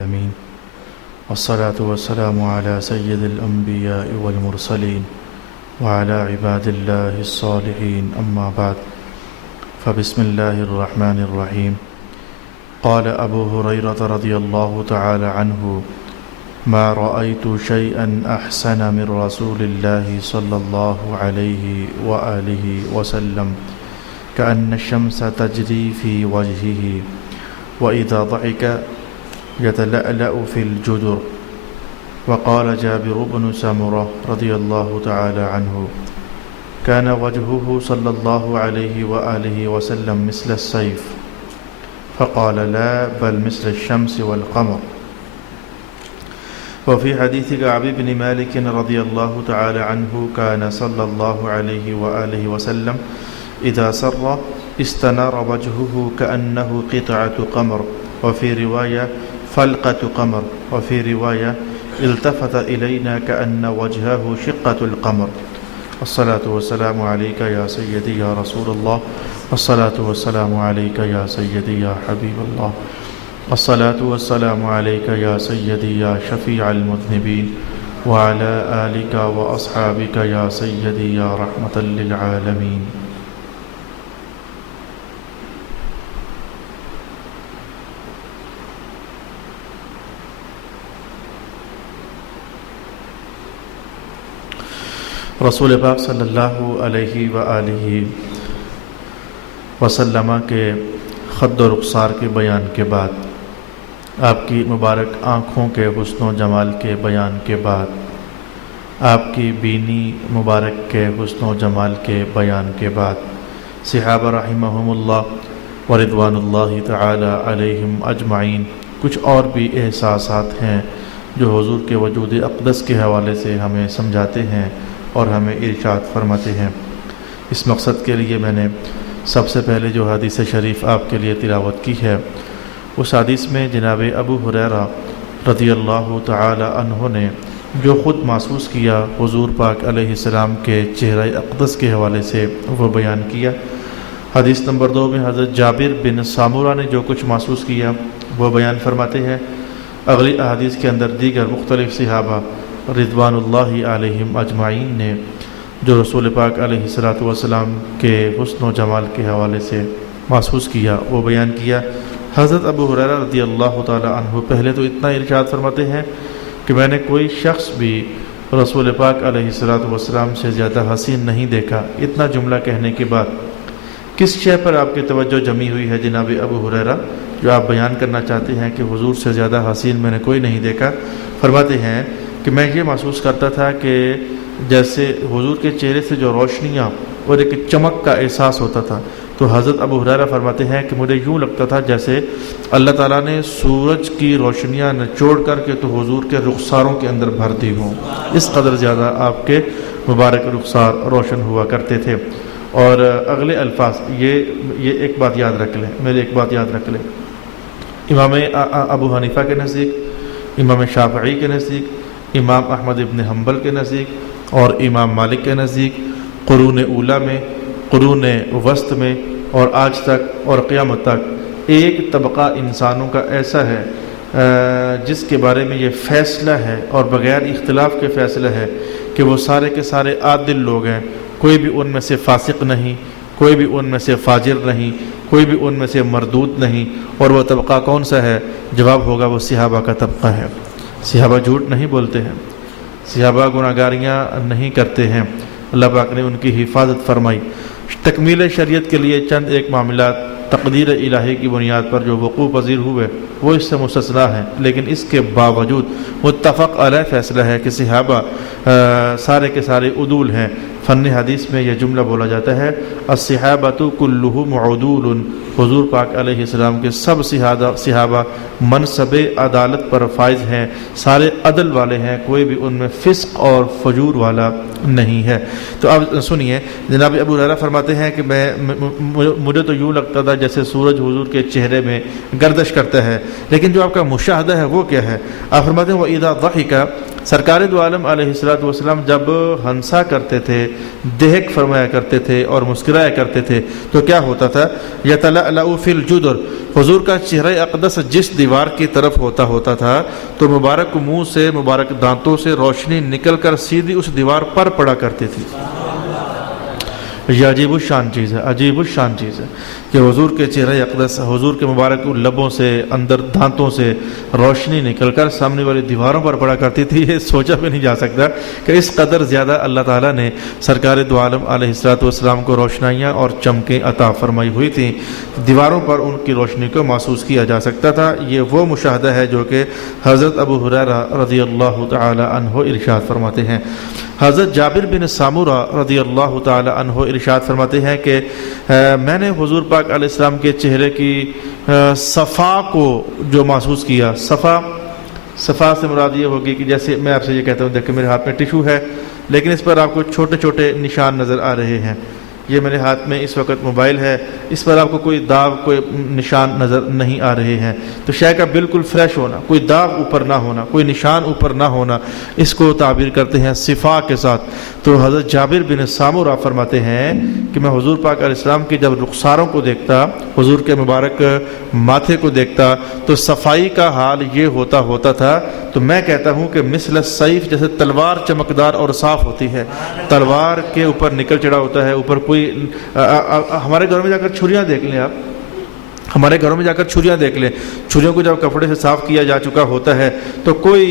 آمين. والصلاة والسلام على سيد الأنبياء والمرسلين وعلى عباد الله الصالحين أما بعد فبسم الله الرحمن الرحيم. قال أبو هريرة رضي الله تعالى عنه: ما رأيت شيئا أحسن من رسول الله صلى الله عليه وآله وسلم كأن الشمس تجري في وجهه وإذا ضحك يتلألأ في الجدر. وقال جابر بن سمرة رضي الله تعالى عنه: كان وجهه صلى الله عليه وآله وسلم مثل السيف. فقال: لا، بل مثل الشمس والقمر. وفي حديث كعب بن مالك رضي الله تعالى عنه: كان صلى الله عليه وآله وسلم إذا سر استنار وجهه كأنه قطعة قمر، وفي رواية فلقة قمر، وفي رواية التفت إلينا كأن وجهه شقة القمر. الصلاة والسلام عليك يا سيدي يا رسول الله، الصلاة والسلام عليك يا سيدي يا حبيب الله، الصلاة والسلام عليك يا سيدي يا شفيع المذنبين، وعلى آلك وأصحابك يا سيدي يا رحمة للعالمين. رسول پاک صلی اللہ علیہ وآلہ وسلم کے خد و رخسار کے بیان کے بعد، آپ کی مبارک آنکھوں کے حسن و جمال کے بیان کے بعد، آپ کی بینی مبارک کے حسن و جمال کے بیان کے بعد، صحابہ رحمہم اللہ و رضوان اللہ تعالی علیہم اجمعین کچھ اور بھی احساسات ہیں جو حضور کے وجود اقدس کے حوالے سے ہمیں سمجھاتے ہیں اور ہمیں ارشاد فرماتے ہیں۔ اس مقصد کے لیے میں نے سب سے پہلے جو حدیث شریف آپ کے لیے تلاوت کی ہے، اس حدیث میں جناب ابو ہریرہ رضی اللہ تعالی عنہ نے جو خود محسوس کیا حضور پاک علیہ السلام کے چہرہ اقدس کے حوالے سے وہ بیان کیا۔ حدیث نمبر 2 میں حضرت جابر بن سامورہ نے جو کچھ محسوس کیا وہ بیان فرماتے ہیں۔ اگلی احادیث کے اندر دیگر مختلف صحابہ رضوان اللہ علیہم اجمعین نے جو رسول پاک علیہ الصلوۃ والسلام کے حسن و جمال کے حوالے سے محسوس کیا وہ بیان کیا۔ حضرت ابو ہریرہ رضی اللہ تعالی عنہ پہلے تو اتنا ارشاد فرماتے ہیں کہ میں نے کوئی شخص بھی رسول پاک علیہ الصلوۃ والسلام سے زیادہ حسین نہیں دیکھا۔ اتنا جملہ کہنے کے بعد کس شے پر آپ کی توجہ جمی ہوئی ہے جناب ابو ہریرہ جو آپ بیان کرنا چاہتے ہیں کہ حضور سے زیادہ حسین میں نے کوئی نہیں دیکھا؟ فرماتے ہیں کہ میں یہ محسوس کرتا تھا کہ جیسے حضور کے چہرے سے جو روشنیاں اور ایک چمک کا احساس ہوتا تھا، تو حضرت ابو ہریرہ فرماتے ہیں کہ مجھے یوں لگتا تھا جیسے اللہ تعالیٰ نے سورج کی روشنیاں نچوڑ کر کے تو حضور کے رخساروں کے اندر بھر دی ہوں، اس قدر زیادہ آپ کے مبارک رخسار روشن ہوا کرتے تھے۔ اور اگلے الفاظ یہ ایک بات یاد رکھ لیں، میری ایک بات یاد رکھ لیں، امام ابو حنیفہ کے نزدیک، امام شافعی کے نزدیک، امام احمد ابن حنبل کے نزدیک اور امام مالک کے نزدیک قرون اولیٰ میں، قرون وسط میں اور آج تک اور قیامت تک ایک طبقہ انسانوں کا ایسا ہے جس کے بارے میں یہ فیصلہ ہے اور بغیر اختلاف کے فیصلہ ہے کہ وہ سارے کے سارے عادل لوگ ہیں، کوئی بھی ان میں سے فاسق نہیں، کوئی بھی ان میں سے فاجر نہیں، کوئی بھی ان میں سے مردود نہیں۔ اور وہ طبقہ کون سا ہے؟ جواب ہوگا وہ صحابہ کا طبقہ ہے۔ صحابہ جھوٹ نہیں بولتے ہیں، صحابہ گناہگاریاں نہیں کرتے ہیں، اللہ پاک نے ان کی حفاظت فرمائی۔ تکمیل شریعت کے لیے چند ایک معاملات تقدیر الہی کی بنیاد پر جو وقوع پذیر ہوئے وہ اس سے مستثنیٰ ہیں، لیکن اس کے باوجود متفق علیہ فیصلہ ہے کہ صحابہ سارے کے سارے عدول ہیں۔ فن حدیث میں یہ جملہ بولا جاتا ہے: الصحابۃ کلھم عدول، حضور پاک علیہ السلام کے سب صحابہ منصب عدالت پر فائز ہیں، سارے عدل والے ہیں، کوئی بھی ان میں فسق اور فجور والا نہیں ہے۔ تو اب سنیے، جناب ابو ہریرہ فرماتے ہیں کہ مجھے تو یوں لگتا تھا جیسے سورج حضور کے چہرے میں گردش کرتا ہے، لیکن جو آپ کا مشاہدہ ہے وہ کیا ہے؟ آپ فرماتے ہیں وَإِذَا ضَحِكَ، سرکار دو عالم علیہ الصلوۃ والسلام جب ہنسا کرتے تھے، دہک فرمایا کرتے تھے اور مسکرایا کرتے تھے تو کیا ہوتا تھا؟ یتلألأ فی الجدر، حضور کا چہرہ اقدس جس دیوار کی طرف ہوتا تھا تو مبارک منہ سے، مبارک دانتوں سے روشنی نکل کر سیدھی اس دیوار پر پڑا کرتی تھی۔ یہ عجیب الشان چیز ہے، عجیب الشان چیز ہے کہ حضور کے چہرہ اقدس، حضور کے مبارک لبوں سے، اندر دانتوں سے روشنی نکل کر سامنے والی دیواروں پر پڑا کرتی تھی۔ یہ سوچا بھی نہیں جا سکتا کہ اس قدر زیادہ اللہ تعالیٰ نے سرکار دو عالم علیہ الصلوۃ والسلام کو روشنائیاں اور چمکیں عطا فرمائی ہوئی تھیں، دیواروں پر ان کی روشنی کو محسوس کیا جا سکتا تھا۔ یہ وہ مشاہدہ ہے جو کہ حضرت ابو ہریرہ رضی اللہ تعالی عنہ ارشاد فرماتے ہیں۔ حضرت جابر بن سامورہ رضی اللہ تعالی عنہ ارشاد فرماتے ہیں کہ میں نے حضور پاک علیہ السلام کے چہرے کی صفا کو جو محسوس کیا، صفا سے مراد یہ ہوگی کہ جیسے میں آپ سے یہ کہتا ہوں، دیکھیں میرے ہاتھ میں ٹشو ہے لیکن اس پر آپ کو چھوٹے چھوٹے نشان نظر آ رہے ہیں، یہ میرے ہاتھ میں اس وقت موبائل ہے، اس پر آپ کو کوئی داغ، کوئی نشان نظر نہیں آ رہے ہیں، تو شے کا بالکل فریش ہونا، کوئی داغ اوپر نہ ہونا، کوئی نشان اوپر نہ ہونا، اس کو تعبیر کرتے ہیں صفا کے ساتھ۔ تو حضرت جابر بن سامورہ فرماتے ہیں کہ میں حضور پاک علیہ السلام کے جب رخساروں کو دیکھتا، حضور کے مبارک ماتھے کو دیکھتا تو صفائی کا حال یہ ہوتا تھا، تو میں کہتا ہوں کہ مثل السیف، جیسے تلوار چمکدار اور صاف ہوتی ہے، تلوار کے اوپر نکل چڑھا ہوتا ہے، اوپر کوئی ہمارے گھروں میں جا کر چھریاں دیکھ لیں، آپ ہمارے گھروں میں جا کر چھریاں دیکھ لیں، چھریوں کو جب کپڑے سے صاف کیا جا چکا ہوتا ہے تو کوئی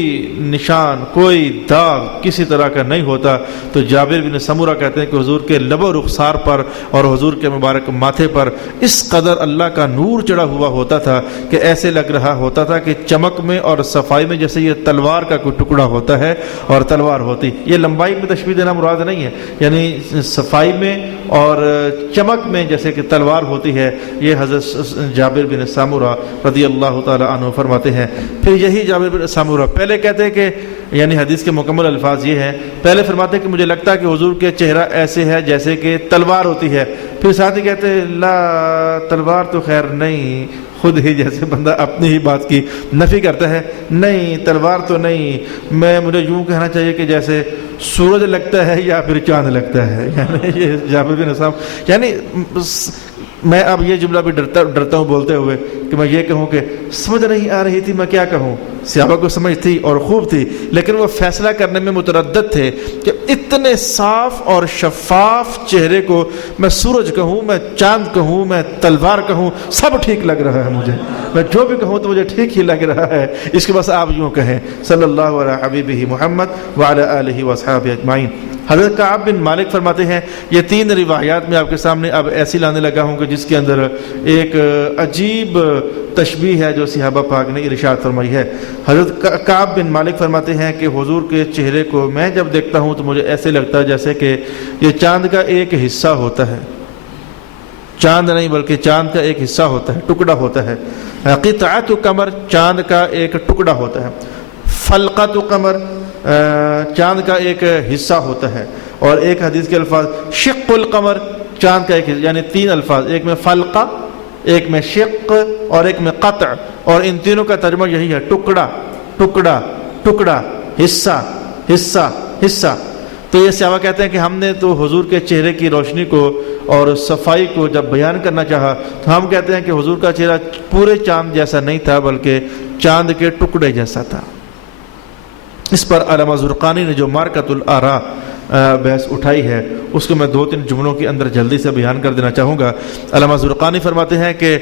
نشان، کوئی داغ کسی طرح کا نہیں ہوتا۔ تو جابر بن سمورہ کہتے ہیں کہ حضور کے لب و رخسار پر اور حضور کے مبارک ماتھے پر اس قدر اللہ کا نور چڑھا ہوا ہوتا تھا کہ ایسے لگ رہا ہوتا تھا کہ چمک میں اور صفائی میں جیسے یہ تلوار کا کوئی ٹکڑا ہوتا ہے اور تلوار ہوتی۔ یہ لمبائی میں تشبیہ دینا مراد نہیں ہے، یعنی صفائی میں اور چمک میں جیسے کہ تلوار ہوتی ہے، یہ حضرت جابر بن سامورہ رضی اللہ تعالی عنہ فرماتے ہیں۔ پھر یہی جابر بن سامورہ پہلے کہتے ہیں کہ یعنی حدیث کے مکمل الفاظ یہ ہیں، پہلے فرماتے ہیں کہ مجھے لگتا ہے کہ حضور کے چہرہ ایسے ہے جیسے کہ تلوار ہوتی ہے، پھر ساتھ ہی کہتے ہیں لا تلوار تو خیر نہیں، خود ہی جیسے بندہ اپنی ہی بات کی نفی کرتا ہے، نہیں تلوار تو نہیں، مجھے یوں کہنا چاہیے کہ جیسے سورج لگتا ہے یا پھر چاند لگتا ہے۔ یعنی یہ جابر بن سامورہ، یعنی میں اب یہ جملہ بھی ڈرتا ہوں بولتے ہوئے کہ میں یہ کہوں کہ سمجھ نہیں آ رہی تھی میں کیا کہوں، صحابہ کو سمجھ تھی اور خوب تھی، لیکن وہ فیصلہ کرنے میں متردد تھے کہ اتنے صاف اور شفاف چہرے کو میں سورج کہوں، میں چاند کہوں، میں تلوار کہوں، سب ٹھیک لگ رہا ہے مجھے، میں جو بھی کہوں تو مجھے ٹھیک ہی لگ رہا ہے، اس کے بس آپ یوں کہیں صلی اللہ علیہ حبیبہ محمد وعلی آلہ واصحابہ اجمعین۔ حضرت کعب بن مالک فرماتے ہیں، یہ تین روایات میں آپ کے سامنے اب ایسی لانے لگا ہوں کہ جس کے اندر ایک عجیب تشبیہ ہے جو صحابہ پاک نے ارشاد فرمائی ہے۔ حضرت کعب بن مالک فرماتے ہیں کہ حضور کے چہرے کو میں جب دیکھتا ہوں تو مجھے ایسے لگتا ہے جیسے کہ یہ چاند کا ایک حصہ ہوتا ہے، چاند نہیں بلکہ چاند کا ایک حصہ ہوتا ہے، ٹکڑا ہوتا ہے، قطعۃ قمر، چاند کا ایک ٹکڑا ہوتا ہے، فلقۃ قمر، چاند کا ایک حصہ ہوتا ہے، اور ایک حدیث کے الفاظ شق القمر، چاند کا ایک حصہ، یعنی تین الفاظ، ایک میں فلقہ، ایک میں شق اور ایک میں قطع، اور ان تینوں کا ترجمہ یہی ہے ٹکڑا ٹکڑا ٹکڑا، حصہ حصہ حصہ۔ تو یہ صحابہ کہتے ہیں کہ ہم نے تو حضور کے چہرے کی روشنی کو اور صفائی کو جب بیان کرنا چاہا تو ہم کہتے ہیں کہ حضور کا چہرہ پورے چاند جیسا نہیں تھا بلکہ چاند کے ٹکڑے جیسا تھا۔ اس پر علامہ زرقانی نے جو مارکۃ الآراء بحث اٹھائی ہے اس کو میں 2-3 جملوں کے اندر جلدی سے بیان کر دینا چاہوں گا۔ علامہ زرقانی فرماتے ہیں کہ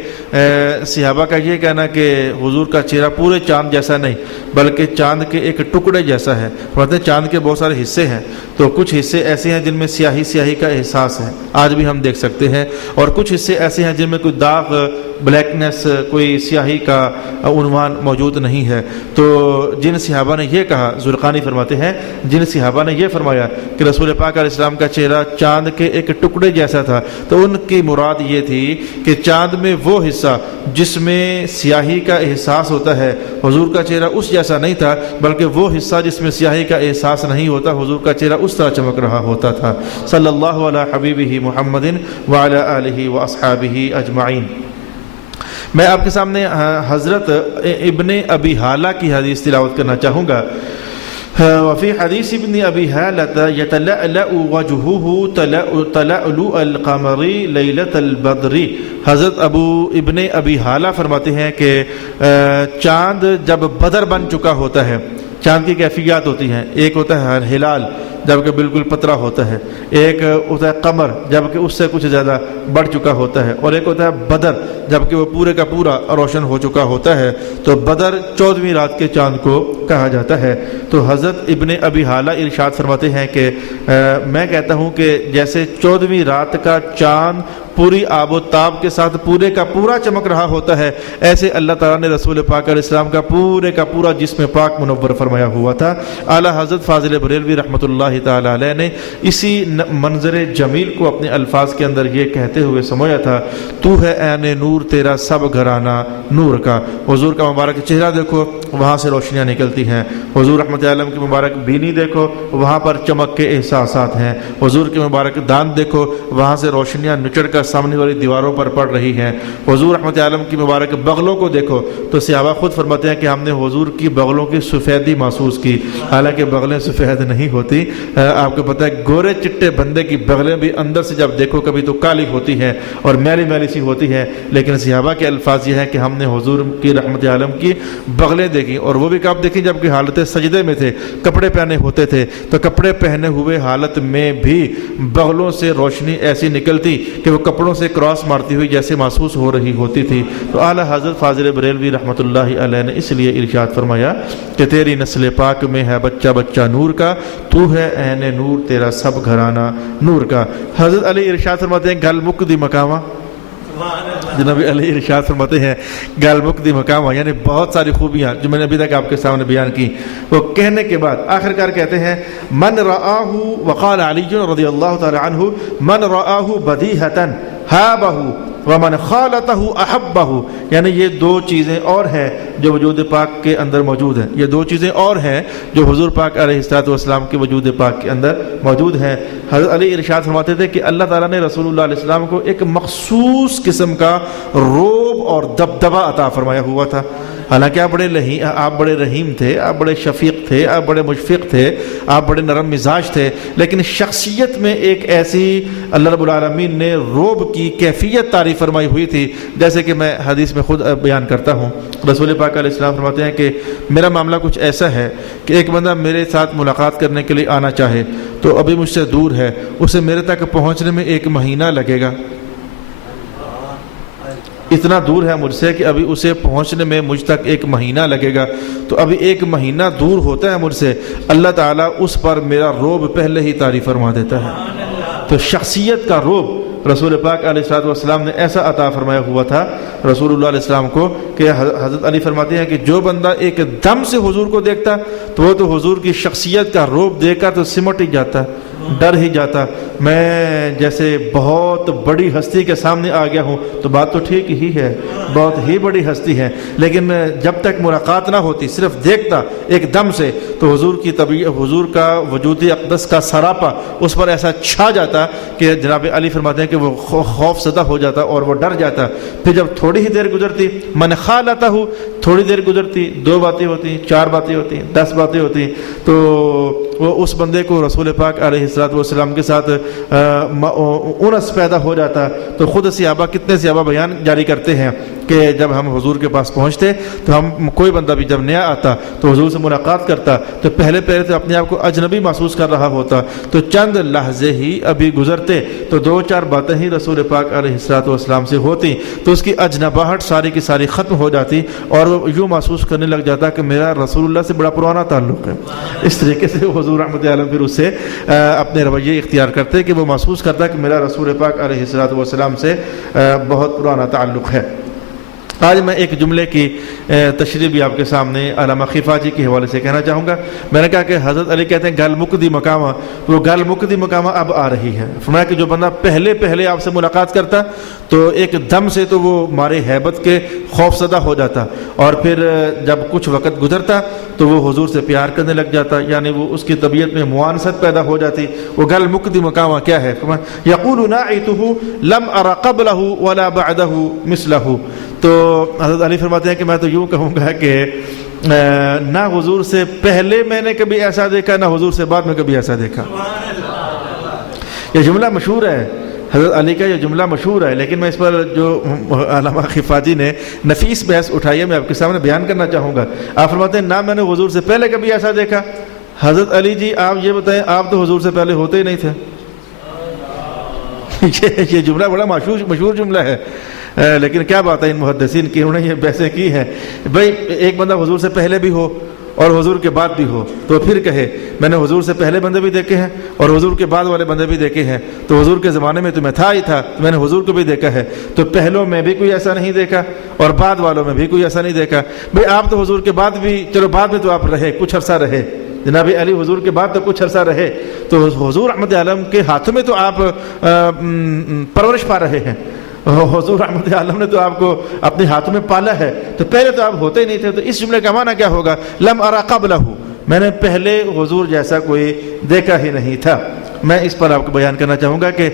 صحابہ کا یہ کہنا کہ حضور کا چہرہ پورے چاند جیسا نہیں بلکہ چاند کے ایک ٹکڑے جیسا ہے، فرماتے ہیں چاند کے بہت سارے حصے ہیں، تو کچھ حصے ایسے ہیں جن میں سیاہی سیاہی کا احساس ہے، آج بھی ہم دیکھ سکتے ہیں، اور کچھ حصے ایسے ہیں جن میں کوئی داغ، بلیکنس، کوئی سیاہی کا عنوان موجود نہیں ہے۔ تو جن صحابہ نے یہ کہا، زرقانی فرماتے ہیں جن صحابہ نے یہ فرمایا کہ رسول پاک علیہ السلام کا چہرہ چاند کے ایک ٹکڑے جیسا تھا، تو ان کی مراد یہ تھی کہ چاند میں وہ حصہ جس میں سیاہی کا احساس ہوتا ہے، حضور کا چہرہ اس جیسا نہیں تھا بلکہ وہ حصہ جس میں سیاہی کا احساس نہیں ہوتا، حضور کا چہرہ اس طرح چمک رہا ہوتا تھا۔ صلی اللہ علی حبیبہ محمد وعلی آلہ واصحابہ اجمعین۔ میں آپ کے سامنے حضرت ابن ابی حالہ کی حدیث تلاوت کرنا چاہوں گا۔ وفی حدیث ابن ابی حالۃ یتلألأ وجهه تلألؤ القمر لیلۃ البدر، حضرت ابن ابی حالہ فرماتے ہیں کہ چاند جب بدر بن چکا ہوتا ہے، چاند کی کیفیات ہوتی ہیں، ایک ہوتا ہے ہلال جبکہ بالکل پتلا ہوتا ہے، ایک ہوتا ہے قمر جبکہ اس سے کچھ زیادہ بڑھ چکا ہوتا ہے، اور ایک ہوتا ہے بدر جبکہ وہ پورے کا پورا روشن ہو چکا ہوتا ہے۔ تو بدر 14ویں رات کے چاند کو کہا جاتا ہے۔ تو حضرت ابن ابی حالہ ارشاد فرماتے ہیں کہ میں کہتا ہوں کہ جیسے 14ویں رات کا چاند پوری آب و تاب کے ساتھ پورے کا پورا چمک رہا ہوتا ہے، ایسے اللہ تعالیٰ نے رسول پاک علیہ السلام کا پورا جسم پاک منور فرمایا ہوا تھا۔ اعلیٰ حضرت فاضل بریلوی رحمۃ اللہ تعالیٰ علیہ نے اسی منظر جمیل کو اپنے الفاظ کے اندر یہ کہتے ہوئے سمجھا تھا، تو ہے عین نور تیرا سب گھرانہ نور کا۔ حضور کا مبارک چہرہ دیکھو، وہاں سے روشنیاں نکلتی ہیں۔ حضور رحمۃ عالم کی مبارک بینی دیکھو، وہاں پر چمک کے احساسات ہیں۔ حضور کے مبارک دان دیکھو، وہاں سے روشنیاں نچڑ کر سامنے والی دیواروں پر پڑ رہی ہیں۔ حضور رحمت عالم کی مبارک بغلوں کو دیکھو تو صحابہ خود فرماتے ہیں کہ ہم نے حضور کی بغلوں کی سفیدی محسوس کی، حالانکہ بغلیں سفید نہیں ہوتی۔ آپ کو پتہ ہے گورے چٹے بندے کی بغلیں بھی اندر سے جب دیکھو کبھی تو کالی ہوتی ہیں اور میلی میلی سی ہوتی ہیں، لیکن صحابہ کے الفاظ یہ ہے کہ ہم نے حضور کی رحمت عالم کی بغلیں دیکھی، اور وہ بھی کب دیکھی جب کہ حالت سجدے میں تھے، کپڑے پہنے ہوتے تھے، تو کپڑے پہنے ہوئے حالت میں بھی بغلوں سے روشنی ایسی نکلتی کہ وہ کپڑوں سے کراس مارتی ہوئی جیسے محسوس ہو رہی ہوتی تھی۔ تو اعلیٰ حضرت فاضل بریلوی رحمۃ اللہ علیہ نے اس لیے ارشاد فرمایا کہ تیری نسل پاک میں ہے بچہ بچہ نور کا، تو ہے عین نور تیرا سب گھرانہ نور کا۔ حضرت علی ارشاد فرماتے ہیں گل مکدی مقامہ، جناب علی ارشاد فرماتے ہیں گل مکدی مقامہ، یعنی بہت ساری خوبیاں جو میں نے ابھی تک آپ کے سامنے بیان کی، وہ کہنے کے بعد آخرکار کہتے ہیں من رآہ، وقال علی رضی اللہ تعالی عنہ من رآہ بدیہۃ ہابہ ومن خالتہ احبہ، یعنی یہ دو چیزیں اور ہیں جو وجود پاک کے اندر موجود ہیں، یہ دو چیزیں اور ہیں جو حضور پاک علیہ الصلوۃ والسلام کے وجود پاک کے اندر موجود ہیں۔ حضرت علی ارشاد فرماتے تھے کہ اللہ تعالیٰ نے رسول اللہ علیہ السلام کو ایک مخصوص قسم کا رعب اور دبدبہ عطا فرمایا ہوا تھا۔ حالانکہ آپ بڑے رحیم تھے، آپ بڑے شفیق تھے، آپ بڑے مشفق تھے، آپ بڑے نرم مزاج تھے، لیکن شخصیت میں ایک ایسی اللہ رب العالمین نے رعب کی کیفیت تعریف فرمائی ہوئی تھی، جیسے کہ میں حدیث میں خود بیان کرتا ہوں۔ رسول پاک علیہ السلام فرماتے ہیں کہ میرا معاملہ کچھ ایسا ہے کہ ایک بندہ میرے ساتھ ملاقات کرنے کے لیے آنا چاہے تو ابھی مجھ سے دور ہے، اسے میرے تک پہنچنے میں 1 مہینہ لگے گا، اتنا دور ہے مجھ سے کہ ابھی اسے پہنچنے میں مجھ تک 1 مہینہ لگے گا، تو ابھی 1 مہینہ دور ہوتا ہے مجھ سے، اللہ تعالیٰ اس پر میرا رعب پہلے ہی تعریف فرما دیتا ہے۔ تو شخصیت کا رعب رسول پاک علیہ الصلوۃ والسلام نے ایسا عطا فرمایا ہوا تھا رسول اللہ علیہ السلام کو کہ حضرت علی فرماتے ہیں کہ جو بندہ ایک دم سے حضور کو دیکھتا تو وہ تو حضور کی شخصیت کا رعب دیکھ کر تو سمٹ ہی جاتا، ڈر ہی جاتا، میں جیسے بہت بڑی ہستی کے سامنے آ گیا ہوں، تو بات تو ٹھیک ہی ہے، بہت ہی بڑی ہستی ہے، لیکن جب تک ملاقات نہ ہوتی صرف دیکھتا ایک دم سے تو حضور کی طبیعت، حضور کا وجود اقدس کا سراپا اس پر ایسا چھا جاتا کہ جناب علی فرماتے ہیں کہ وہ خوف زدہ ہو جاتا اور وہ ڈر جاتا۔ پھر جب تھوڑی ہی دیر گزرتی، من خالتہ، تھوڑی دیر گزرتی، 2 باتیں ہوتی، 4 باتیں ہوتی، 10 باتیں ہوتی، تو وہ اس بندے کو رسول پاک علیہ الصلوۃ والسلام کے ساتھ انس پیدا ہو جاتا۔ تو خود صحابہ، کتنے صحابہ بیان جاری کرتے ہیں کہ جب ہم حضور کے پاس پہنچتے تو ہم، کوئی بندہ بھی جب نیا آتا تو حضور سے ملاقات کرتا تو پہلے تو اپنے آپ کو اجنبی محسوس کر رہا ہوتا، تو چند لحظے ہی ابھی گزرتے تو 2-4 باتیں ہی رسول پاک علیہ الصلوۃ والسلام سے ہوتی تو اس کی اجنباہٹ ساری کی ساری ختم ہو جاتی اور وہ یوں محسوس کرنے لگ جاتا کہ میرا رسول اللہ سے بڑا پرانا تعلق ہے۔ اس طریقے سے حضور رحمت عالم پھر اس سے اپنے رویے اختیار کرتے کہ وہ محسوس کرتا کہ میرا رسول پاک علیہ الصلوۃ والسلام سے بہت پرانا تعلق ہے۔ آج میں ایک جملے کی تشریح بھی آپ کے سامنے علامہ خفاجی کے حوالے سے کہنا چاہوں گا۔ میں نے کہا کہ حضرت علی کہتے ہیں گل مکدی مقامہ، وہ گل مکدی مقامہ اب آ رہی ہے۔ فرمایا کہ جو بندہ پہلے آپ سے ملاقات کرتا تو ایک دم سے تو وہ مارے ہیبت کے خوف زدہ ہو جاتا، اور پھر جب کچھ وقت گزرتا تو وہ حضور سے پیار کرنے لگ جاتا، یعنی وہ اس کی طبیعت میں موانست پیدا ہو جاتی۔ وہ گل مکدی مقامہ کیا ہے؟ فرمایا یقول ناعتہ لم ارى قبلہ ولا بعدہ مثلہ۔ تو حضرت علی فرماتے ہیں کہ میں تو یوں کہوں گا کہ نہ حضور سے پہلے میں نے کبھی ایسا دیکھا، نہ حضور سے بعد میں کبھی ایسا دیکھا۔ یہ جملہ مشہور ہے، حضرت علی کا یہ جملہ مشہور ہے، لیکن میں اس پر جو علامہ خفاجی نے نفیس بحث اٹھائی ہے میں آپ کے سامنے بیان کرنا چاہوں گا۔ آپ فرماتے ہیں نہ میں نے حضور سے پہلے کبھی ایسا دیکھا۔ حضرت علی جی آپ یہ بتائیں، آپ تو حضور سے پہلے ہوتے ہی نہیں تھے۔ یہ جملہ بڑا مشہور جملہ ہے، لیکن کیا بات ہے ان محدثین کی، انہوں نے یہ بحثیں کی ہیں۔ بھائی ایک بندہ حضور سے پہلے بھی ہو اور حضور کے بعد بھی ہو تو پھر کہے میں نے حضور سے پہلے بندے بھی دیکھے ہیں اور حضور کے بعد والے بندے بھی دیکھے ہیں، تو حضور کے زمانے میں تو میں تھا ہی تھا، تو میں نے حضور کو بھی دیکھا ہے، تو پہلوں میں بھی کوئی ایسا نہیں دیکھا اور بعد والوں میں بھی کوئی ایسا نہیں دیکھا۔ بھئی آپ تو حضور کے بعد بھی، چلو بعد میں تو آپ رہے، کچھ عرصہ رہے، جناب علی حضور کے بعد تو کچھ عرصہ رہے، تو حضور رحمت عالم کے ہاتھوں میں تو آپ پرورش پا رہے ہیں، حضور رحمت عالم نے تو آپ کو اپنے ہاتھوں میں پالا ہے، تو پہلے تو آپ ہوتے ہی نہیں تھے۔ تو اس جملے کا معنی کیا ہوگا؟ لم ارا قبلہ، میں نے پہلے حضور جیسا کوئی دیکھا ہی نہیں تھا۔ میں اس پر آپ کو بیان کرنا چاہوں گا کہ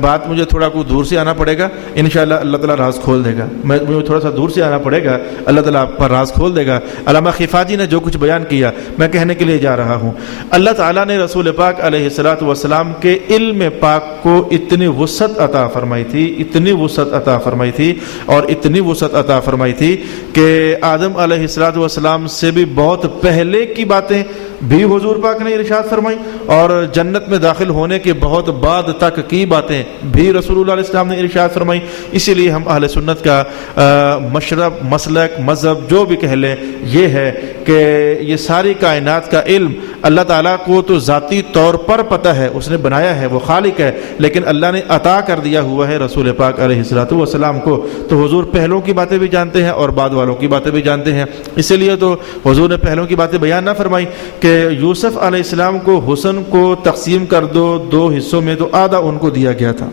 بات مجھے تھوڑا کو دور سے آنا پڑے گا، انشاءاللہ اللہ تعالیٰ راز کھول دے گا، مجھے تھوڑا سا دور سے آنا پڑے گا، اللہ تعالیٰ آپ پر راز کھول دے گا۔ علامہ خفاجی نے جو کچھ بیان کیا میں کہنے کے لیے جا رہا ہوں، اللہ تعالیٰ نے رسول پاک علیہ الصلوۃ والسلام کے علم پاک کو اتنی وسعت عطا فرمائی تھی، اتنی وسعت عطا فرمائی تھی اور اتنی وسعت عطا فرمائی تھی کہ آدم علیہ الصلوۃ والسلام سے بھی بہت پہلے کی باتیں بھی حضور پاک نے ارشاد فرمائی، اور جنت میں داخل ہونے کے بہت بعد تک کی باتیں بھی رسول اللہ علیہ السلام نے ارشاد فرمائی۔ اسی لیے ہم اہل سنت کا مشرب، مسلک، مذہب جو بھی کہہ لیں یہ ہے کہ یہ ساری کائنات کا علم اللہ تعالیٰ کو تو ذاتی طور پر پتہ ہے، اس نے بنایا ہے، وہ خالق ہے، لیکن اللہ نے عطا کر دیا ہوا ہے رسول پاک علیہ الصلوۃ والسلام کو۔ تو حضور پہلوں کی باتیں بھی جانتے ہیں اور بعد والوں کی باتیں بھی جانتے ہیں، اسی لیے تو حضور نے پہلوں کی باتیں بیان نہ فرمائی کہ یوسف علیہ السلام کو حسن کو تقسیم کر دو حصوں میں، تو آدھا ان کو دیا گیا تھا۔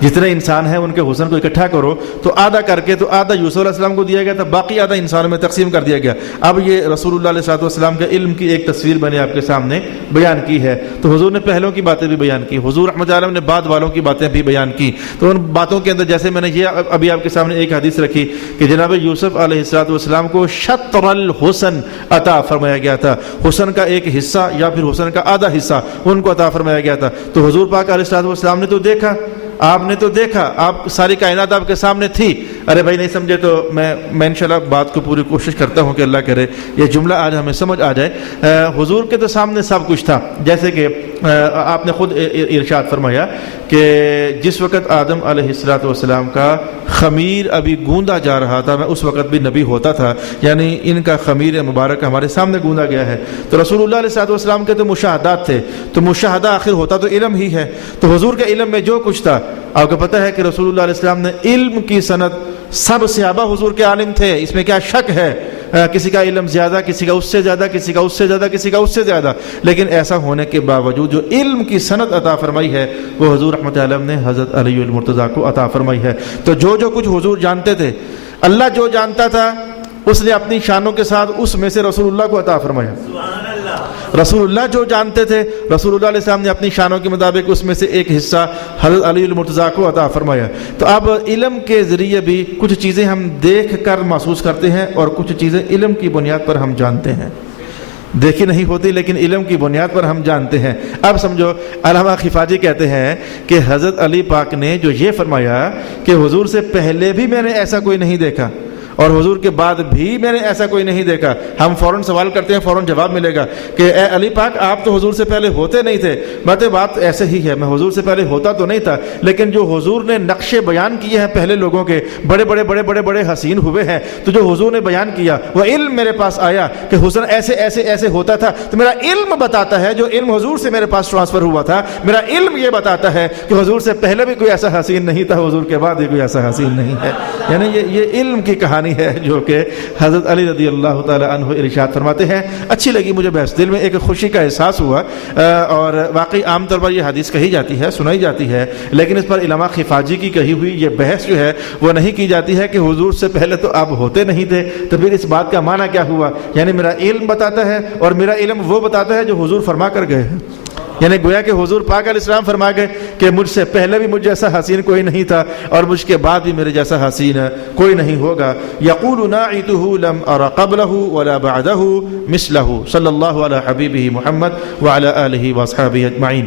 جتنے انسان ہیں ان کے حسن کو اکٹھا کرو تو آدھا کر کے تو آدھا یوسف علیہ السلام کو دیا گیا تھا، باقی آدھا انسانوں میں تقسیم کر دیا گیا۔ اب یہ رسول اللہ علیہ السلام کے علم کی ایک تصویر میں نے آپ کے سامنے بیان کی ہے۔ تو حضور نے پہلوں کی باتیں بھی بیان کی، حضور رحمۃ اللہ علیہ نے بعد والوں کی باتیں بھی بیان کی۔ تو ان باتوں کے اندر جیسے میں نے یہ ابھی آپ کے سامنے ایک حدیث رکھی کہ جناب یوسف علیہ السلام کو شطر الحسن عطا فرمایا گیا تھا، حسن کا ایک حصہ یا پھر حسن کا آدھا حصہ ان کو عطا فرمایا گیا تھا۔ تو حضور پاک علیہ السلام نے تو دیکھا، آپ نے تو دیکھا، آپ ساری کائنات آپ کے سامنے تھی۔ ارے بھائی نہیں سمجھے تو میں انشاءاللہ بات کو پوری کوشش کرتا ہوں کہ اللہ کرے یہ جملہ آج ہمیں سمجھ آ جائے۔ حضور کے تو سامنے سب کچھ تھا، جیسے کہ آپ نے خود ارشاد فرمایا کہ جس وقت آدم علیہ السلام کا خمیر ابھی گوندا جا رہا تھا میں اس وقت بھی نبی ہوتا تھا، یعنی ان کا خمیر مبارک ہمارے سامنے گوندا گیا ہے۔ تو رسول اللہ علیہ السلام کے تو مشاہدات تھے، تو مشاہدہ آخر ہوتا تو علم ہی ہے۔ تو حضور کے علم میں جو کچھ تھا، آپ کو پتہ ہے کہ رسول اللہ علیہ السلام نے علم کی صنعت، سب صحابہ حضور کے عالم تھے، اس میں کیا شک ہے؟ کسی کا علم زیادہ، کسی کا اس سے زیادہ، کسی کا اس سے زیادہ، کسی کا اس سے زیادہ، لیکن ایسا ہونے کے باوجود جو علم کی صنعت عطا فرمائی ہے وہ حضور رحمۃ اللہ علیہ نے حضرت علی المرتضیٰ کو عطا فرمائی ہے۔ تو جو کچھ حضور جانتے تھے، اللہ جو جانتا تھا اس نے اپنی شانوں کے ساتھ اس میں سے رسول اللہ کو عطا فرمایا۔ رسول اللہ جو جانتے تھے رسول اللہ علیہ السلام نے اپنی شانوں کے مطابق اس میں سے ایک حصہ حضرت علی المرتضیٰ کو عطا فرمایا۔ تو اب علم کے ذریعے بھی کچھ چیزیں ہم دیکھ کر محسوس کرتے ہیں اور کچھ چیزیں علم کی بنیاد پر ہم جانتے ہیں، دیکھی نہیں ہوتی لیکن علم کی بنیاد پر ہم جانتے ہیں۔ اب سمجھو علامہ خفاجی کہتے ہیں کہ حضرت علی پاک نے جو یہ فرمایا کہ حضور سے پہلے بھی میں نے ایسا کوئی نہیں دیکھا اور حضور کے بعد بھی میں نے ایسا کوئی نہیں دیکھا، ہم فوراً سوال کرتے ہیں، فوراً جواب ملے گا کہ اے علی پاک آپ تو حضور سے پہلے ہوتے نہیں تھے۔ بات ایسے ہی ہے، میں حضور سے پہلے ہوتا تو نہیں تھا، لیکن جو حضور نے نقشے بیان کیے ہیں پہلے لوگوں کے، بڑے بڑے بڑے بڑے بڑے حسین ہوئے ہیں، تو جو حضور نے بیان کیا وہ علم میرے پاس آیا کہ حسن ایسے ایسے ایسے ہوتا تھا، تو میرا علم بتاتا ہے، جو علم حضور سے میرے پاس ٹرانسفر ہوا تھا، میرا علم یہ بتاتا ہے کہ حضور سے پہلے بھی کوئی ایسا حسین نہیں تھا، حضور کے بعد بھی کوئی ایسا حسین نہیں ہے۔ یعنی یہ علم کی کہانی ہے جو کہ حضرت علی رضی اللہ تعالی عنہ ارشاد فرماتے ہیں۔ اچھی لگی مجھے بحث، دل میں ایک خوشی کا احساس ہوا، اور واقعی عام طور پر یہ حدیث کہی جاتی ہے، سنائی جاتی ہے، لیکن اس پر علامہ خفاجی کی کہی ہوئی یہ بحث جو ہے وہ نہیں کی جاتی ہے کہ حضور سے پہلے تو آپ ہوتے نہیں تھے، تو پھر اس بات کا معنی کیا ہوا؟ یعنی میرا علم بتاتا ہے اور میرا علم وہ بتاتا ہے جو حضور فرما کر گئے ہیں۔ یعنی گویا کہ حضور پاک علیہ السلام فرما گئے کہ مجھ سے پہلے بھی مجھ جیسا حسین کوئی نہیں تھا اور مجھ کے بعد بھی میرے جیسا حسین کوئی نہیں ہوگا. یقول ناعتہ لم ار قبلہ ولا بعدہ مثلہ صلی اللہ علی حبیبہ محمد وعلی آلہ واصحابہ اجمعین.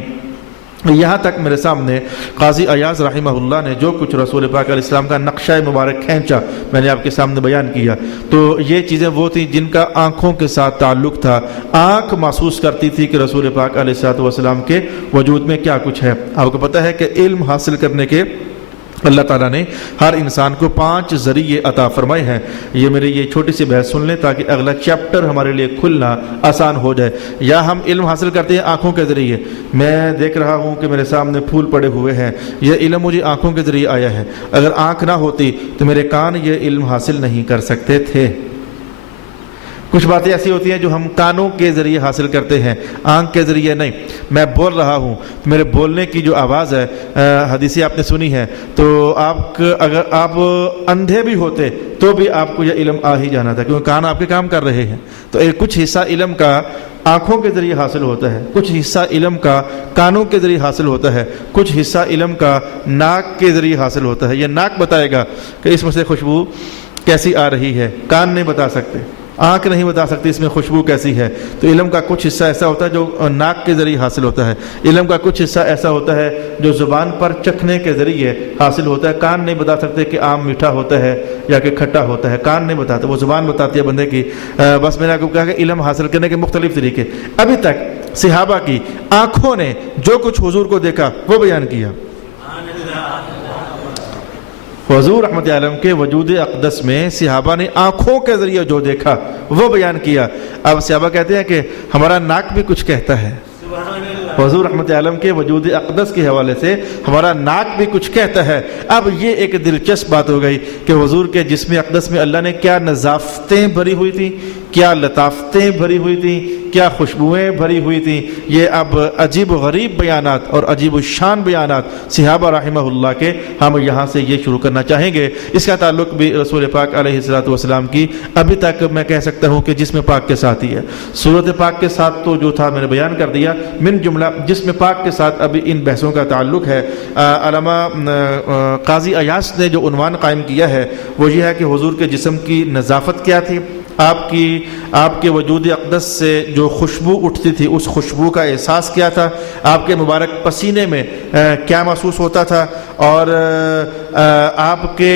یہاں تک میرے سامنے قاضی ایاز رحمہ اللہ نے جو کچھ رسول پاک علیہ السلام کا نقشہ مبارک کھینچا میں نے آپ کے سامنے بیان کیا. تو یہ چیزیں وہ تھیں جن کا آنکھوں کے ساتھ تعلق تھا. آنکھ محسوس کرتی تھی کہ رسول پاک علیہ السلام کے وجود میں کیا کچھ ہے. آپ کو پتہ ہے کہ علم حاصل کرنے کے اللہ تعالیٰ نے ہر انسان کو 5 ذریعے عطا فرمائے ہیں. یہ میری یہ چھوٹی سی بحث سن لیں تاکہ اگلا چیپٹر ہمارے لیے کھلنا آسان ہو جائے. یا ہم علم حاصل کرتے ہیں آنکھوں کے ذریعے. میں دیکھ رہا ہوں کہ میرے سامنے پھول پڑے ہوئے ہیں, یہ علم مجھے آنکھوں کے ذریعے آیا ہے. اگر آنکھ نہ ہوتی تو میرے کان یہ علم حاصل نہیں کر سکتے تھے. کچھ باتیں ایسی ہوتی ہیں جو ہم کانوں کے ذریعے حاصل کرتے ہیں, آنکھ کے ذریعے نہیں. میں بول رہا ہوں, میرے بولنے کی جو آواز ہے, حدیثیں آپ نے سنی ہے, تو اگر آپ اندھے بھی ہوتے تو بھی آپ کو یہ علم آ ہی جانا تھا کیونکہ کان آپ کے کام کر رہے ہیں. تو کچھ حصہ علم کا آنکھوں کے ذریعے حاصل ہوتا ہے, کچھ حصہ علم کا کانوں کے ذریعے حاصل ہوتا ہے, کچھ حصہ علم کا ناک کے ذریعے حاصل ہوتا ہے. یہ ناک بتائے گا کہ اس میں سے خوشبو کیسی آ رہی ہے, کان نہیں بتا سکتے, آنکھ نہیں بتا سکتی اس میں خوشبو کیسی ہے. تو علم کا کچھ حصہ ایسا ہوتا ہے جو ناک کے ذریعے حاصل ہوتا ہے. علم کا کچھ حصہ ایسا ہوتا ہے جو زبان پر چکھنے کے ذریعے حاصل ہوتا ہے. کان نہیں بتا سکتے کہ آم میٹھا ہوتا ہے یا کہ کھٹا ہوتا ہے, کان نہیں بتاتے, وہ زبان بتاتی ہے بندے کی. بس میں نے آپ کو کہا کہ علم حاصل کرنے کے مختلف طریقے. ابھی تک صحابہ کی آنکھوں نے جو کچھ حضور کو دیکھا وہ بیان کیا. حضور رحمت عالم کے وجود اقدس میں صحابہ نے آنکھوں کے ذریعے جو دیکھا وہ بیان کیا. اب صحابہ کہتے ہیں کہ ہمارا ناک بھی کچھ کہتا ہے. حضور رحمت عالم کے وجود اقدس کے حوالے سے ہمارا ناک بھی کچھ کہتا ہے. اب یہ ایک دلچسپ بات ہو گئی کہ حضور کے جسم اقدس میں اللہ نے کیا نظافتیں بھری ہوئی تھیں, کیا لطافتیں بھری ہوئی تھیں, کیا خوشبوئیں بھری ہوئی تھیں. یہ اب عجیب و غریب بیانات اور عجیب و شان بیانات صحابہ رحمہ اللہ کے ہم یہاں سے یہ شروع کرنا چاہیں گے. اس کا تعلق بھی رسول پاک علیہ السلام کی ابھی تک میں کہہ سکتا ہوں کہ جسم پاک کے ساتھ ہی ہے. صورت پاک کے ساتھ تو جو تھا میں نے بیان کر دیا. من جملہ جسم پاک کے ساتھ ابھی ان بحثوں کا تعلق ہے. علامہ قاضی ایاز نے جو عنوان قائم کیا ہے وہ یہ ہے کہ حضور کے جسم کی نظافت کیا تھی, آپ کے وجود اقدس سے جو خوشبو اٹھتی تھی اس خوشبو کا احساس کیا تھا, آپ کے مبارک پسینے میں کیا محسوس ہوتا تھا, اور آپ کے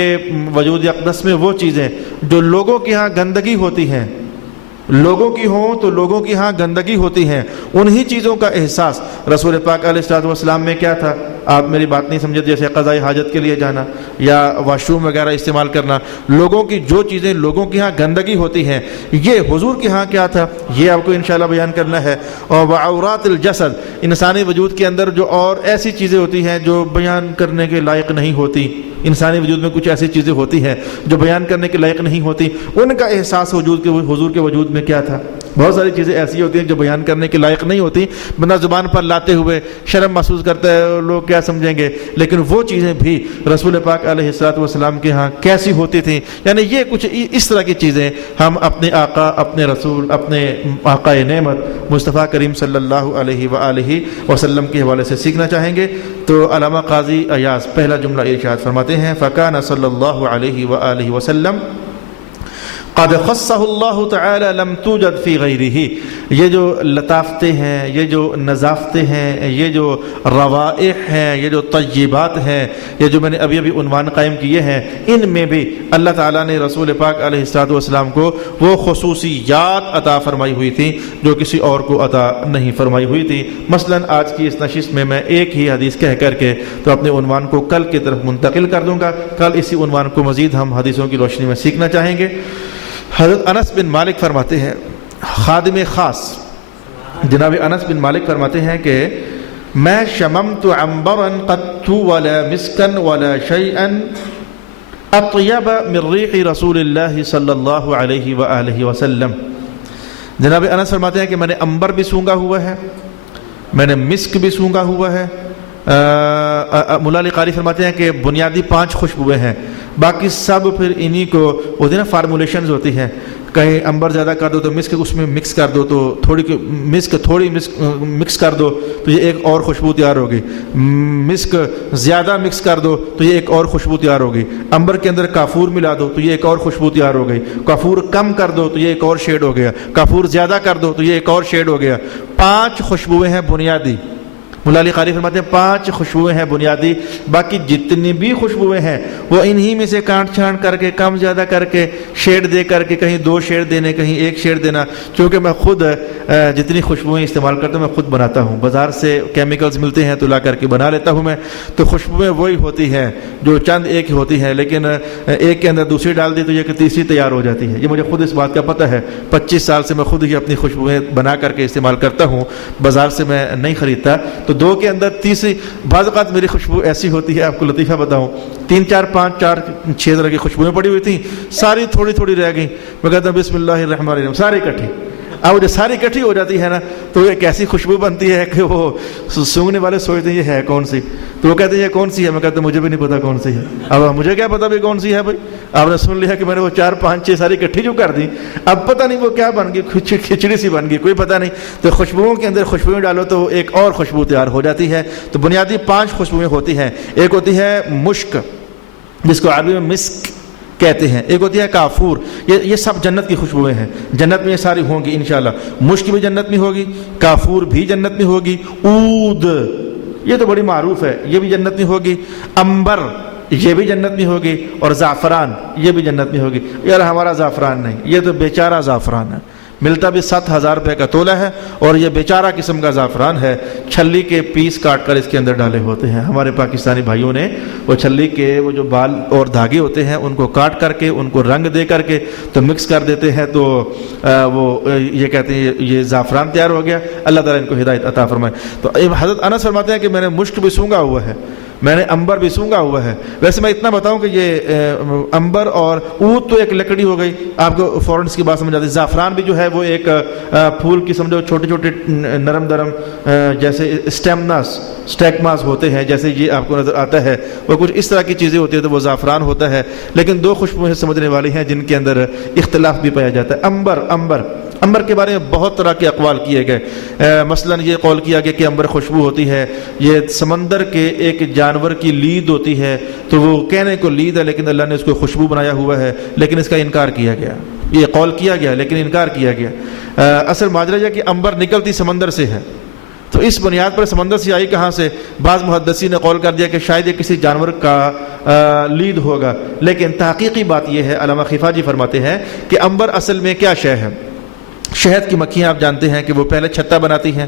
وجود اقدس میں وہ چیزیں جو لوگوں کے ہاں گندگی ہوتی ہیں, لوگوں کی ہوں تو لوگوں کی ہاں گندگی ہوتی ہیں, انہی چیزوں کا احساس رسول پاک علیہ السلام میں کیا تھا. آپ میری بات نہیں سمجھے, جیسے قضاء حاجت کے لیے جانا یا واش روم وغیرہ استعمال کرنا, لوگوں کی جو چیزیں لوگوں کے ہاں گندگی ہوتی ہیں یہ حضور کے ہاں کیا تھا, یہ آپ کو انشاءاللہ بیان کرنا ہے. اور وعورات الجسد, انسانی وجود کے اندر جو اور ایسی چیزیں ہوتی ہیں جو بیان کرنے کے لائق نہیں ہوتی, انسانی وجود میں کچھ ایسی چیزیں ہوتی ہیں جو بیان کرنے کے لائق نہیں ہوتی, ان کا احساس حضور کے وجود میں کیا تھا. بہت ساری چیزیں ایسی ہوتی ہیں جو بیان کرنے کے لائق نہیں ہوتی, بندہ زبان پر لاتے ہوئے شرم محسوس کرتا ہے, لوگ کیا سمجھیں گے, لیکن وہ چیزیں بھی رسول پاک علیہ السلام کے ہاں کیسی ہوتی تھیں. یعنی یہ کچھ اس طرح کی چیزیں ہم اپنے آقا, اپنے رسول, اپنے آقا نعمت مصطفیٰ کریم صلی اللہ علیہ وآلہ وسلم کے حوالے سے سیکھنا چاہیں گے. تو علامہ قاضی ایاز پہلا جملہ ارشاد فرماتے ہیں, فَكَانَ صلی اللہ علیہ وآلہ وسلم قد خصہ اللہ تعالی لم توجد فی غیرہ. یہ جو لطافتیں ہیں, یہ جو نظافتیں ہیں, یہ جو روائح ہیں, یہ جو طیبات ہیں, یہ جو میں نے ابھی عنوان قائم کیے ہیں, ان میں بھی اللہ تعالیٰ نے رسول پاک علیہ السلام کو وہ خصوصیات عطا فرمائی ہوئی تھیں جو کسی اور کو عطا نہیں فرمائی ہوئی تھی. مثلا آج کی اس نشست میں میں ایک ہی حدیث کہہ کر کے تو اپنے عنوان کو کل کی طرف منتقل کر دوں گا. کل اسی عنوان کو مزید ہم حدیثوں کی روشنی میں سیکھنا چاہیں گے. حضرت انس بن مالک فرماتے ہیں, خادم خاص جناب انس بن مالک فرماتے ہیں کہ میں شممت عنبرا قط ولا مسکا ولا شیئا اطیب من ریح رسول اللہ صلی اللہ علیہ وآلہ وسلم. جناب انس فرماتے ہیں کہ میں نے عنبر بھی سونگا ہوا ہے, میں نے مسک بھی سونگا ہوا ہے. مولا علی قاری فرماتے ہیں کہ بنیادی 5 خوشبوئیں ہیں, باقی سب پھر انہی کو ہوتی نا فارمولیشنز ہوتی ہیں, کہیں انبر زیادہ کر دو تو مسک اس میں مکس کر دو، تو تھوڑی مکس کر دو تو یہ ایک اور خوشبو تیار ہوگی، مسک زیادہ مکس کر دو تو یہ ایک اور خوشبو تیار ہوگی، انبر کے اندر کافور ملا دو تو یہ ایک اور خوشبو تیار ہو گئی، کافور کم کر دو تو یہ ایک اور شیڈ ہو گیا، کافور زیادہ کر دو تو یہ ایک اور شیڈ ہو گیا۔ 5 خوشبوئیں ہیں بنیادی، مولا علی قاری فرماتے ہیں 5 خوشبوئیں ہیں بنیادی، باقی جتنی بھی خوشبوئیں ہیں وہ انہی میں سے کانٹ چھانٹ کر کے کم زیادہ کر کے شیڈ دے کر کے کہیں 2 شیڈ دینے کہیں 1 شیڈ دینا۔ چونکہ میں خود جتنی خوشبوئیں استعمال کرتا ہوں میں خود بناتا ہوں، بازار سے کیمیکلز ملتے ہیں تو لا کر کے بنا لیتا ہوں میں، تو خوشبوئیں وہی ہوتی ہیں جو چند ایک ہوتی ہیں، لیکن ایک کے اندر دوسری ڈال دی تو یہ کہ تیسری تیار ہو جاتی ہے۔ یہ مجھے خود اس بات کا پتہ ہے، 25 سال سے میں خود ہی اپنی خوشبوئیں بنا کر کے استعمال کرتا ہوں، بازار سے میں نہیں خریدتا۔ تو 2 کے اندر تیسری، بعض اوقات میری خوشبو ایسی ہوتی ہے، آپ کو لطیفہ بتاؤں، 3 4 5 4 6 طرح کی خوشبوئیں پڑی ہوئی تھیں، ساری تھوڑی تھوڑی رہ گئیں، میں کہتا ہوں بسم اللہ الرحمن الرحیم، ساری اکٹھی۔ اب جو ساری اکٹھی ہو جاتی ہے نا تو ایک ایسی خوشبو بنتی ہے کہ وہ سونگنے والے سوچتے ہیں یہ ہے کون سی، تو وہ کہتے ہیں یہ کون سی ہے، میں کہتا ہوں مجھے بھی نہیں پتا کون سی ہے۔ اب مجھے کیا پتا بھی کون سی ہے بھائی، آپ نے سن لیا کہ میں نے وہ 4 5 6 ساری اکٹھی جو کر دی، اب پتہ نہیں وہ کیا بن گئی، کھچڑی سی بن گئی، کوئی پتہ نہیں۔ تو خوشبوؤں کے اندر خوشبوئیں ڈالو تو ایک اور خوشبو تیار ہو جاتی ہے۔ تو بنیادی 5 خوشبوئیں ہوتی ہیں، ایک ہوتی ہے مشک جس کو عربی میں مسک کہتے ہیں، ایک ہوتی ہے کافور، یہ سب جنت کی خوشبوئیں ہیں، جنت میں یہ ساری ہوں گی انشاءاللہ۔ مشک بھی جنت میں ہوگی، کافور بھی جنت میں ہوگی، عود یہ تو بڑی معروف ہے، یہ بھی جنت میں ہوگی، عنبر یہ بھی جنت میں ہوگی، اور زعفران یہ بھی جنت میں ہوگی۔ یار ہمارا زعفران نہیں، یہ تو بیچارہ زعفران ہے، ملتا بھی 7000 روپے کا تولہ ہے، اور یہ بیچارہ قسم کا زعفران ہے، چھلی کے پیس کاٹ کر اس کے اندر ڈالے ہوتے ہیں ہمارے پاکستانی بھائیوں نے، وہ چھلی کے وہ جو بال اور دھاگے ہوتے ہیں ان کو کاٹ کر کے ان کو رنگ دے کر کے تو مکس کر دیتے ہیں، تو وہ یہ کہتے ہیں یہ زعفران تیار ہو گیا۔ اللہ تعالیٰ ان کو ہدایت عطا فرمائے۔ تو حضرت انس فرماتے ہیں کہ میں نے مشک بھی سونگا ہوا ہے، میں نے عنبر بھی سونگا ہوا ہے۔ ویسے میں اتنا بتاؤں کہ یہ عنبر اور عود تو ایک لکڑی ہو گئی، آپ کو فوراً اس کی بات سمجھ آتی ہے۔ زعفران بھی جو ہے وہ ایک پھول کی سمجھو، چھوٹے چھوٹے نرم درم جیسے اسٹیگماز ہوتے ہیں، جیسے یہ آپ کو نظر آتا ہے، وہ کچھ اس طرح کی چیزیں ہوتی ہیں تو وہ زعفران ہوتا ہے۔ لیکن 2 خوشبوئیں سمجھنے والی ہیں جن کے اندر اختلاف بھی پایا جاتا ہے۔ عنبر کے بارے میں بہت طرح کے اقوال کیے گئے، مثلا یہ قول کیا گیا کہ عنبر خوشبو ہوتی ہے، یہ سمندر کے ایک جانور کی لید ہوتی ہے، تو وہ کہنے کو لید ہے لیکن اللہ نے اس کو خوشبو بنایا ہوا ہے، لیکن اس کا انکار کیا گیا، یہ قول کیا گیا لیکن انکار کیا گیا۔ اصل ماجرا یہ کہ عنبر نکلتی سمندر سے ہے، تو اس بنیاد پر سمندر سے آئی کہاں سے؟ بعض محدثین نے قول کر دیا کہ شاید یہ کسی جانور کا لید ہوگا، لیکن تحقیقی بات یہ ہے، علامہ خفاجی فرماتے ہیں کہ عنبر اصل میں کیا شے ہے؟ شہد کی مکھیاں آپ جانتے ہیں کہ وہ پہلے چھتا بناتی ہیں،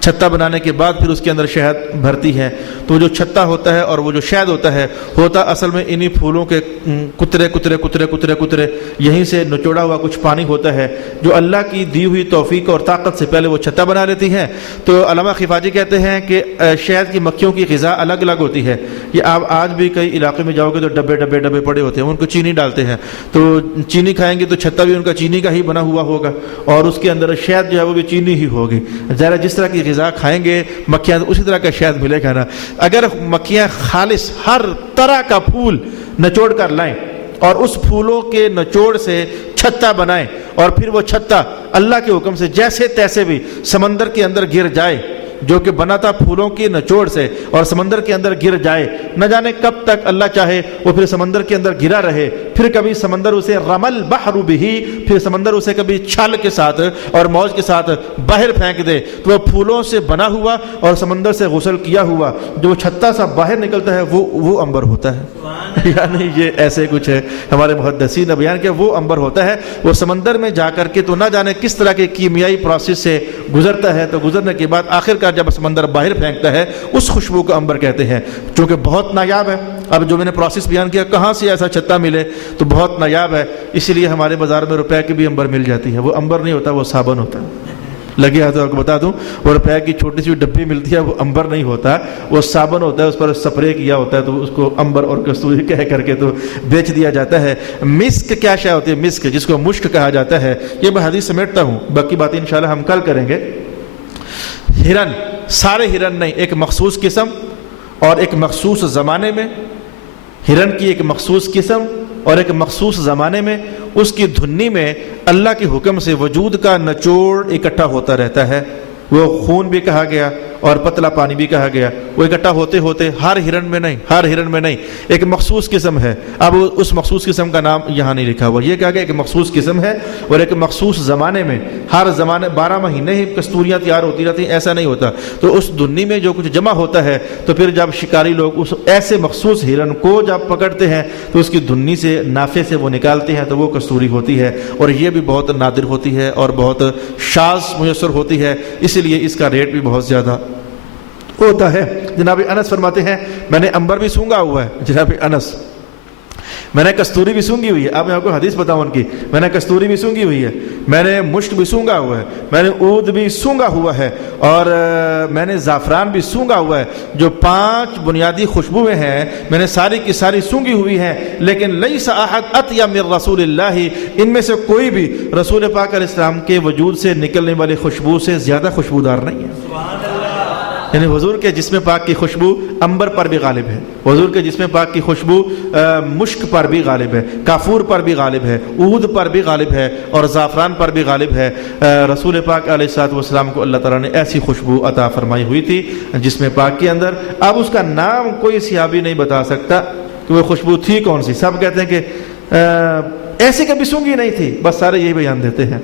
چھتا بنانے کے بعد پھر اس کے اندر شہد بھرتی ہیں، تو جو چھتا ہوتا ہے اور وہ جو شہد ہوتا اصل میں انہی پھولوں کے قطرے یہیں سے نچوڑا ہوا کچھ پانی ہوتا ہے، جو اللہ کی دی ہوئی توفیق اور طاقت سے پہلے وہ چھتا بنا لیتی ہیں۔ تو علامہ خفاجی کہتے ہیں کہ شہد کی مکھیوں کی غذا الگ الگ ہوتی ہے، یہ آپ آج بھی کئی علاقے میں جاؤ گے تو ڈبے پڑے ہوتے ہیں، ان کو چینی ڈالتے ہیں، تو چینی کھائیں گے تو چھتا بھی ان کا چینی کا ہی بنا ہوا ہوگا، اور اس کے اندر شہد جو ہے وہ بھی چینی ہی ہوگی۔ ذرا جس طرح کی غذا کھائیں گے مکھیاں اسی طرح کا شہد ملے گا نا۔ اگر مکھیاں خالص ہر طرح کا پھول نچوڑ کر لائیں اور اس پھولوں کے نچوڑ سے چھتا بنائیں، اور پھر وہ چھتا اللہ کے حکم سے جیسے تیسے بھی سمندر کے اندر گر جائے، جو کہ بنا تھا پھولوں کی نچوڑ سے، اور سمندر کے اندر گر جائے، نہ جانے کب تک اللہ چاہے وہ پھر سمندر کے اندر گرا رہے، پھر کبھی سمندر اسے رمل بحر بہی، پھر سمندر اسے کبھی چھال کے ساتھ اور موج کے ساتھ باہر پھینک دے، تو وہ پھولوں سے بنا ہوا اور سمندر سے غسل کیا ہوا جو چھتا سا باہر نکلتا ہے وہ عنبر ہوتا ہے۔ یعنی یہ ایسے کچھ ہے، ہمارے محدثین نے بیان کیا، وہ عنبر ہوتا ہے، وہ سمندر میں جا کر کے تو نہ جانے کس طرح کے کیمیائی پروسیس سے گزرتا ہے، تو گزرنے کے بعد آخر کار جب سمندر باہر پھینکتا ہے اس خوشبو کو عنبر کہتے ہیں، چونکہ بہت نایاب ہے۔ اب جو میں نے پروسیس بیان کیا کہاں سے ایسا چھتا ملے، تو بہت نایاب ہے، اسی لیے ہمارے بازار میں روپے کی بھی عنبر مل جاتی ہے، وہ عنبر نہیں ہوتا، وہ صابن ہوتا ہے۔ لگے ہاتھوں آپ کو بتا دوں، وہ روپے کی چھوٹی سی ڈبی ملتی ہے، وہ عنبر نہیں ہوتا، وہ صابن ہوتا ہے، اس پر سپرے کیا ہوتا ہے، تو اس کو عنبر اور کستوری کہہ کر کے تو بیچ دیا جاتا ہے۔ مسک کیا شے ہوتی ہے؟ مسک جس کو مشک کہا جاتا ہے، یہ میں حدیث سمیٹتا ہوں، باقی باتیں انشاءاللہ ہم کل کریں گے۔ ہرن، سارے ہرن نہیں، ایک مخصوص قسم اور ایک مخصوص زمانے میں، ہرن کی ایک مخصوص قسم اور ایک مخصوص زمانے میں اس کی دھنی میں اللہ کے حکم سے وجود کا نچوڑ اکٹھا ہوتا رہتا ہے. وہ خون بھی کہا گیا اور پتلا پانی بھی کہا گیا. وہ اکٹھا ہوتے ہوتے ہر ہرن میں نہیں, ایک مخصوص قسم ہے. اب اس مخصوص قسم کا نام یہاں نہیں لکھا ہوا. یہ کہا گیا ایک مخصوص قسم ہے اور ایک مخصوص زمانے میں, ہر زمانے 12 مہینے ہی کستوریاں تیار ہوتی رہتی ہیں, ایسا نہیں ہوتا. تو اس دھنی میں جو کچھ جمع ہوتا ہے تو پھر جب شکاری لوگ اس ایسے مخصوص ہرن کو جب پکڑتے ہیں تو اس کی دھنی سے نافے سے وہ نکالتے ہیں تو وہ کستوری ہوتی ہے. اور یہ بھی بہت نادر ہوتی ہے اور بہت شاذ میسر ہوتی ہے, اس لیے اس کا ریٹ بھی بہت زیادہ ہوتا ہے. جناب انس فرماتے ہیں میں نے عنبر بھی سونگا ہوا ہے. جناب انس, میں نے کستوری بھی سونگی ہوئی ہے. اب میں آپ کو حدیث بتاؤں ان کی. میں نے کستوری بھی سونگی ہوئی ہے, میں نے مشک بھی سونگا ہوا ہے, میں نے عود بھی سونگا ہوا ہے, اور میں نے زعفران بھی سونگا ہوا ہے. جو 5 بنیادی خوشبوئیں ہیں میں نے ساری کی ساری سونگی ہوئی ہیں. لیکن لیس احد اطیب من رسول اللہ, ان میں سے کوئی بھی رسول پاک علیہ السلام کے وجود سے نکلنے والی خوشبو سے زیادہ خوشبودار نہیں ہے. یعنی حضور کے جسم پاک کی خوشبو عنبر پر بھی غالب ہے, حضور کے جسم پاک کی خوشبو مشک پر بھی غالب ہے, کافور پر بھی غالب ہے, عود پر بھی غالب ہے, اور زعفران پر بھی غالب ہے. رسول پاک علیہ الصلوۃ والسلام کو اللہ تعالیٰ نے ایسی خوشبو عطا فرمائی ہوئی تھی جسم پاک کے اندر. اب اس کا نام کوئی صحابی نہیں بتا سکتا کہ وہ خوشبو تھی کون سی. سب کہتے ہیں کہ ایسی کبھی سونگی نہیں تھی, بس سارے یہی بیان دیتے ہیں.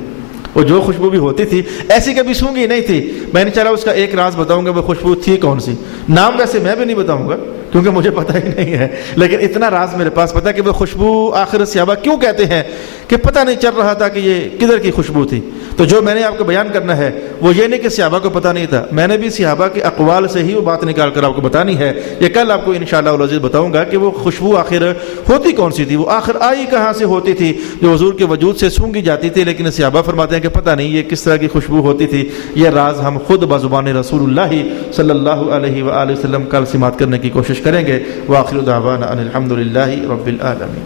وہ جو خوشبو بھی ہوتی تھی ایسی کبھی سونگی نہیں تھی. میں نے چلا اس کا ایک راز بتاؤں گا, وہ خوشبو تھی کون سی. نام ویسے میں بھی نہیں بتاؤں گا کیونکہ مجھے پتہ ہی نہیں ہے, لیکن اتنا راز میرے پاس پتہ ہے کہ وہ خوشبو آخر صحابہ کیوں کہتے ہیں کہ پتہ نہیں چل رہا تھا کہ یہ کدھر کی خوشبو تھی. تو جو میں نے آپ کو بیان کرنا ہے وہ یہ نہیں کہ صحابہ کو پتہ نہیں تھا, میں نے بھی صحابہ کے اقوال سے ہی وہ بات نکال کر آپ کو بتانی ہے. یہ کل آپ کو انشاءاللہ العزیز بتاؤں گا کہ وہ خوشبو آخر ہوتی کون سی تھی, وہ آخر آئی کہاں سے ہوتی تھی جو حضور کے وجود سے سونگی جاتی تھی. لیکن صحابہ فرماتے ہیں کہ پتہ نہیں یہ کس طرح کی خوشبو ہوتی تھی. یہ راز ہم خود بزبان رسول اللہ صلی اللہ علیہ وآلہ وسلم کل سماعت کرنے کی کوشش کریں گے. وآخر دعوانا ان الحمد للہ رب العالمین.